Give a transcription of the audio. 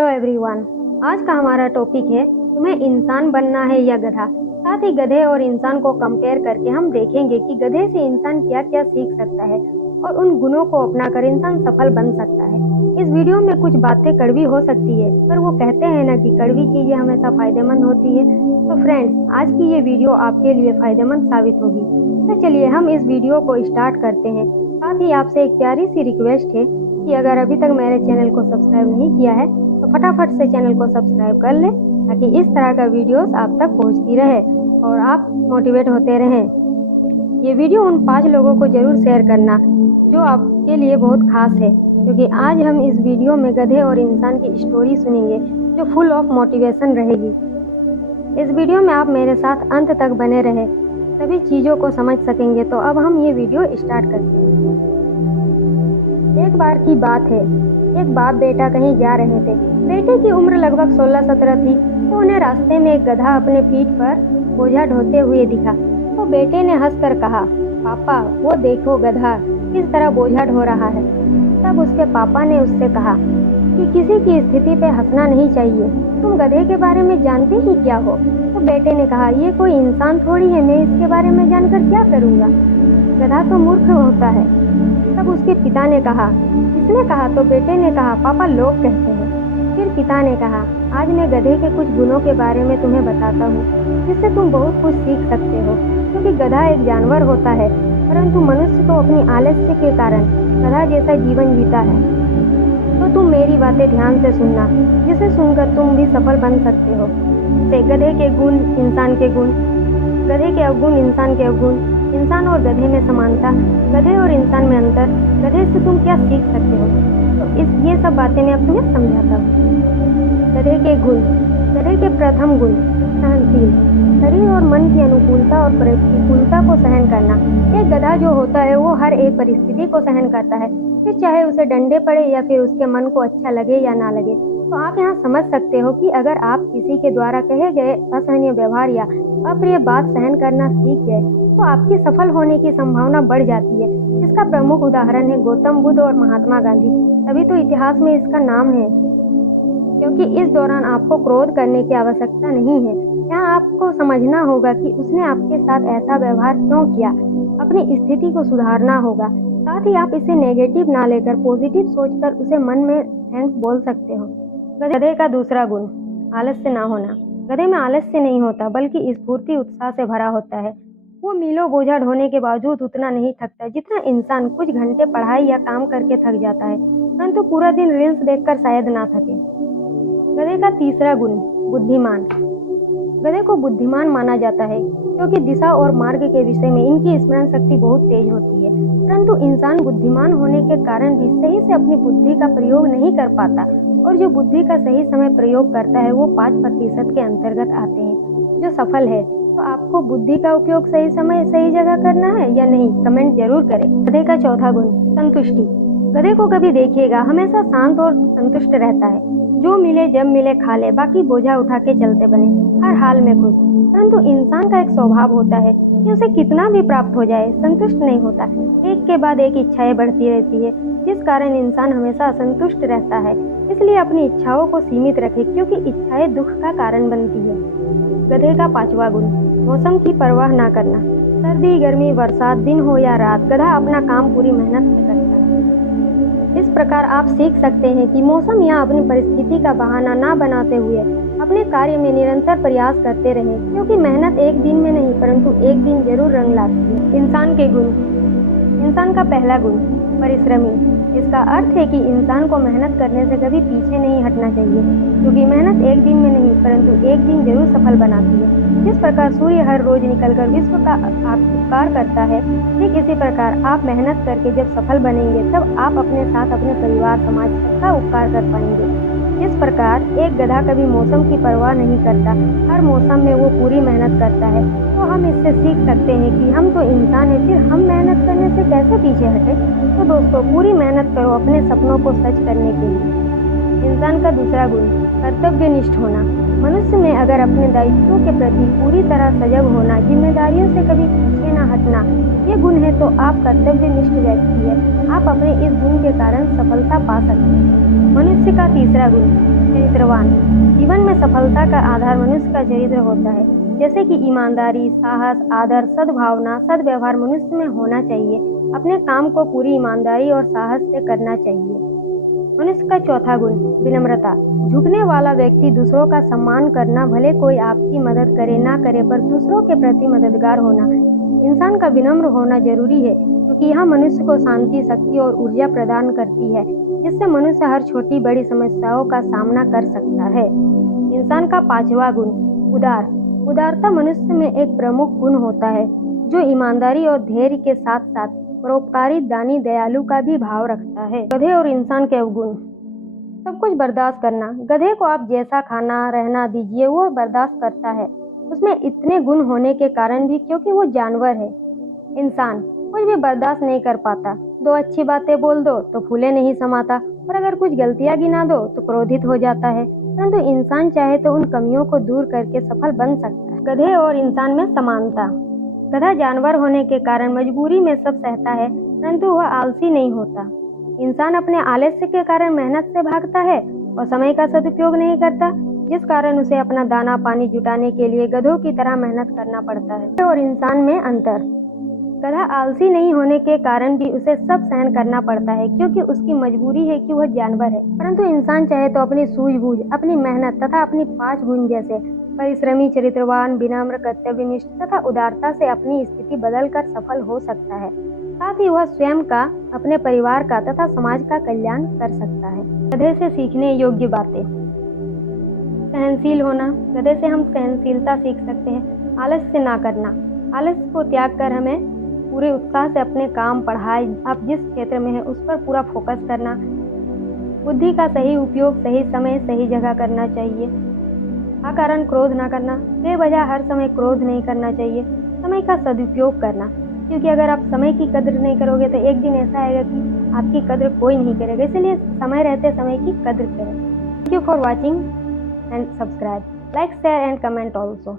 Hello everyone. आज का हमारा टॉपिक है तुम्हें इंसान बनना है या गधा। साथ ही गधे और इंसान को कंपेयर करके हम देखेंगे कि गधे से इंसान क्या क्या सीख सकता है और उन गुणों को अपनाकर इंसान सफल बन सकता है। इस वीडियो में कुछ बातें कड़वी हो सकती है, पर वो कहते हैं ना कि कड़वी चीजें हमेशा फायदेमंद होती है। तो फ्रेंड्स, आज की ये वीडियो आपके लिए फायदेमंद साबित होगी। तो चलिए हम इस वीडियो को स्टार्ट करते हैं। साथ ही आपसे एक प्यारी सी रिक्वेस्ट है कि अगर अभी तक मेरे चैनल को सब्सक्राइब नहीं किया है तो फटाफट से चैनल को सब्सक्राइब कर लें, ताकि इस तरह का वीडियोस आप तक पहुंचती रहे और आप मोटिवेट होते रहें। ये वीडियो उन 5 लोगों को जरूर शेयर करना जो आपके लिए बहुत खास है, क्योंकि आज हम इस वीडियो में गधे और इंसान की स्टोरी सुनेंगे जो फुल ऑफ मोटिवेशन रहेगी। इस वीडियो में आप मेरे साथ अंत तक बने रहे, सभी चीज़ों को समझ सकेंगे। तो अब हम ये वीडियो स्टार्ट करते हैं। एक बार की बात है, एक बाप बेटा कहीं जा रहे थे। बेटे की उम्र लगभग 16-17 थी, तो उन्हें रास्ते में एक गधा अपने पीठ पर बोझा ढोते हुए दिखा। तो बेटे ने हंसकर कहा, पापा वो देखो गधा किस तरह बोझा ढो रहा है। तब उसके पापा ने उससे कहा कि किसी की स्थिति पे हंसना नहीं चाहिए, तुम गधे के बारे में जानते ही क्या हो। तो बेटे ने कहा, ये कोई इंसान थोड़ी है, मैं इसके बारे में जानकर क्या करूँगा, गधा तो मूर्ख होता है। तब उसके पिता ने कहा, किसने कहा? तो बेटे ने कहा, पापा लोग कहते हैं। फिर पिता ने कहा, आज मैं गधे के कुछ गुणों के बारे में तुम्हें बताता हूँ, जिससे तुम बहुत कुछ सीख सकते हो। क्योंकि गधा एक जानवर होता है, परंतु मनुष्य तो अपनी आलस्य के कारण गधा जैसा जीवन जीता है। तो तुम मेरी बातें ध्यान से सुनना, जिसे सुनकर तुम भी सफल बन सकते हो। जैसे गधे के गुण, इंसान के गुण, गधे के अवगुण, इंसान के अवगुण, इंसान और गधे में समानता, गधे और इंसान में अंतर, गधे से तुम क्या सीख सकते हो। तो ये सब बातें मैं अब तुम्हें समझाता हूँ। गधे के गुण। गधे के प्रथम गुण सहनशील, शरीर और मन की अनुकूलता और प्रतिकूलता को सहन करना। एक गधा जो होता है वो हर एक परिस्थिति को सहन करता है, फिर चाहे उसे डंडे पड़े या फिर उसके मन को अच्छा लगे या ना लगे। तो आप यहाँ समझ सकते हो कि अगर आप किसी के द्वारा कहे गए असहनीय व्यवहार या अप्रिय बात सहन करना सीख गए तो आपकी सफल होने की संभावना बढ़ जाती है। इसका प्रमुख उदाहरण है गौतम बुद्ध और महात्मा गांधी। तभी तो इतिहास में इसका नाम है, क्योंकि इस दौरान आपको क्रोध करने की आवश्यकता नहीं है। यहाँ आपको समझना होगा कि उसने आपके साथ ऐसा व्यवहार क्यों किया, अपनी स्थिति को सुधारना होगा। साथ ही आप इसे नेगेटिव ना लेकर पॉजिटिव सोचकर उसे मन में थैंक्स बोल सकते हो। गधे का दूसरा गुण आलस्य ना होना। गधे में आलस्य नहीं होता, बल्कि स्फूर्ति उत्साह से भरा होता है। वो मीलों बोझा ढोने के बावजूद उतना नहीं थकता जितना इंसान कुछ घंटे पढ़ाई या काम करके थक जाता है, परंतु पूरा दिन रील्स देखकर शायद ना थके। गधे का तीसरा गुण बुद्धिमान। गधे को बुद्धिमान माना जाता है क्योंकि दिशा और मार्ग के विषय में इनकी स्मरण शक्ति बहुत तेज होती है, परंतु इंसान बुद्धिमान होने के कारण भी सही से अपनी बुद्धि का प्रयोग नहीं कर पाता, और जो बुद्धि का सही समय प्रयोग करता है वो 5% के अंतर्गत आते हैं जो सफल है। तो आपको बुद्धि का उपयोग सही समय सही जगह करना है या नहीं, कमेंट जरूर करें। गधे का चौथा गुण संतुष्टि। गधे को कभी देखिएगा हमेशा शांत और संतुष्ट रहता है, जो मिले जब मिले खा ले, बाकी बोझा उठा के चलते बने, हर हाल में खुश। परंतु इंसान का एक स्वभाव होता है कि उसे कितना भी प्राप्त हो जाए संतुष्ट नहीं होता, एक के बाद एक इच्छाएं बढ़ती रहती है, जिस कारण इंसान हमेशा असंतुष्ट रहता है। इसलिए अपनी इच्छाओं को सीमित रखें, क्योंकि इच्छाएं दुख का कारण बनती है। गधे का पांचवा गुण मौसम की परवाह ना करना। सर्दी, गर्मी, बरसात, दिन हो या रात, गधा अपना काम पूरी मेहनत से करता है। इस प्रकार आप सीख सकते हैं कि मौसम या अपनी परिस्थिति का बहाना ना बनाते हुए अपने कार्य में निरंतर प्रयास करते रहें, क्योंकि मेहनत एक दिन में नहीं परंतु एक दिन जरूर रंग लाती है। इंसान के गुण। इंसान का पहला गुण परिश्रमी। इसका अर्थ है कि इंसान को मेहनत करने से कभी पीछे नहीं हटना चाहिए, क्योंकि मेहनत एक दिन में नहीं परंतु एक दिन जरूर सफल बनाती है। जिस प्रकार सूर्य हर रोज निकलकर विश्व का उपकार करता है, ठीक इसी प्रकार आप मेहनत करके जब सफल बनेंगे तब आप अपने साथ अपने परिवार, समाज सबका उपकार कर पाएंगे। इस प्रकार एक गधा कभी मौसम की परवाह नहीं करता, हर मौसम में वो पूरी मेहनत करता है। तो हम इससे सीख सकते हैं कि हम तो इंसान हैं, फिर हम मेहनत करने से कैसे पीछे हटे। तो दोस्तों, पूरी मेहनत करो अपने सपनों को सच करने के लिए। इंसान का दूसरा गुण कर्तव्यनिष्ठ होना। मनुष्य में अगर अपने दायित्वों के प्रति पूरी तरह सजग होना, जिम्मेदारियों से कभी पीछे न हटना, ये गुण है तो आप कर्तव्यनिष्ठ व्यक्ति है। आप अपने इस गुण के कारण सफलता पा सकते हैं। मनुष्य का तीसरा गुण, चरित्रवान। जीवन में सफलता का आधार मनुष्य का चरित्र होता है, जैसे कि ईमानदारी, साहस, आदर, सद्भावना, सद्व्यवहार मनुष्य में होना चाहिए। अपने काम को पूरी ईमानदारी और साहस से करना चाहिए। मनुष्य का चौथा गुण, विनम्रता। झुकने वाला व्यक्ति दूसरों का सम्मान करना, भले कोई आपकी मदद करे ना करे, पर दूसरों के प्रति मददगार होना। इंसान का विनम्र होना जरूरी है, क्योंकि यह मनुष्य को शांति, शक्ति और ऊर्जा प्रदान करती है, जिससे मनुष्य हर छोटी बड़ी समस्याओं का सामना कर सकता है। इंसान का पांचवा गुण, उदार। उदारता मनुष्य में एक प्रमुख गुण होता है, जो ईमानदारी और धैर्य के साथ साथ परोपकारी, दानी, दयालु का भी भाव रखता है। गधे और इंसान के अवगुण, सब कुछ बर्दाश्त करना। गधे को आप जैसा खाना रहना दीजिए, वो बर्दाश्त करता है, उसमें इतने गुण होने के कारण भी, क्योंकि वो जानवर है। इंसान कुछ भी बर्दाश्त नहीं कर पाता। दो अच्छी बातें बोल दो तो फूले नहीं समाता, और अगर कुछ गलतियां गिना दो तो क्रोधित हो जाता है। परंतु इंसान चाहे तो उन कमियों को दूर करके सफल बन सकता है। गधे और इंसान में समानता। गधा जानवर होने के कारण मजबूरी में सब सहता है, परंतु वह आलसी नहीं होता। इंसान अपने आलस्य के कारण मेहनत से भागता है और समय का सदुपयोग नहीं करता, जिस कारण उसे अपना दाना पानी जुटाने के लिए गधों की तरह मेहनत करना पड़ता है। और इंसान में अंतर। गधा आलसी नहीं होने के कारण भी उसे सब सहन करना पड़ता है, क्योंकि उसकी मजबूरी है कि वह जानवर है। परंतु इंसान चाहे तो अपनी सूझबूझ, अपनी मेहनत तथा अपनी 5 गुण जैसे परिश्रमी, चरित्रवान, विनम्र, कर्तव्यनिष्ठ तथा उदारता से अपनी स्थिति बदलकर सफल हो सकता है। साथ ही वह स्वयं का, अपने परिवार का तथा समाज का कल्याण कर सकता है। गधे से सीखने योग्य बातें। सहनशील होना। गधे से हम सहनशीलता सीख सकते हैं। आलस्य ना करना। आलस्य को त्याग कर हमें पूरे उत्साह से अपने काम, पढ़ाई, आप जिस क्षेत्र में है उस पर पूरा फोकस करना। बुद्धि का सही उपयोग सही समय सही जगह करना चाहिए। अकारण क्रोध ना करना। बेवजह हर समय क्रोध नहीं करना चाहिए। समय का सदुपयोग करना, क्योंकि अगर आप समय की कद्र नहीं करोगे तो एक दिन ऐसा आएगा कि आपकी कद्र कोई नहीं करेगा। इसलिए समय रहते समय की कद्र करें। Thank you for watching and subscribe, like, share and comment also.